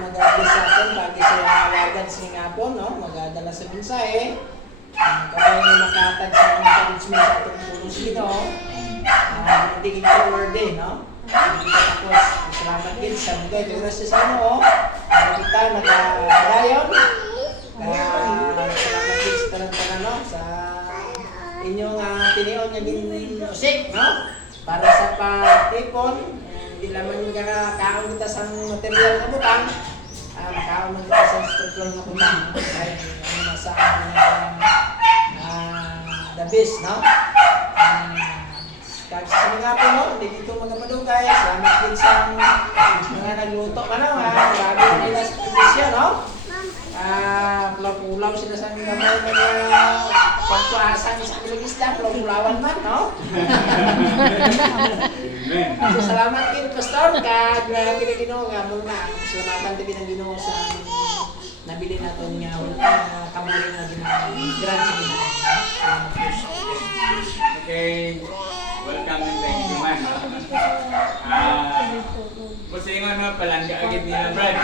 mag-address sa atin bagay sa awagan sa nga po, no? Mag-adala sa mensahe. Kapag makatag sa encouragement sa ating tulong sino, hindi kita worthy, no? Hindi kita tapos. Salamat din sa mga grasya sa Ginoo. Kita nagkadayon. Salamat din sa tanan-tanan, no? Sa inyong tinion nga usik, no? Para sa pagtipon, hindi naman kaon kita sa material na butang, kaon man kita sa structural na butang. Kahit ano sa the best, no? Kahit sa mga po, no? Hindi dito mga madugay. Salamat din sa mga nagluto ka na, bago nila sa kondisyon, no? Pulaw-pulaw sila sa mga pagpuasan sa Pilogista, pulaw-pulawan man, no? So, salamat din, Pastor, kag Ginoo nga muna. Salamatan din ang Ginoo sa nabili natin nga kamuli na grand sa Ginoo. Okay, welcome and thank you man. Pusingon mo, palangga agad nila Brad.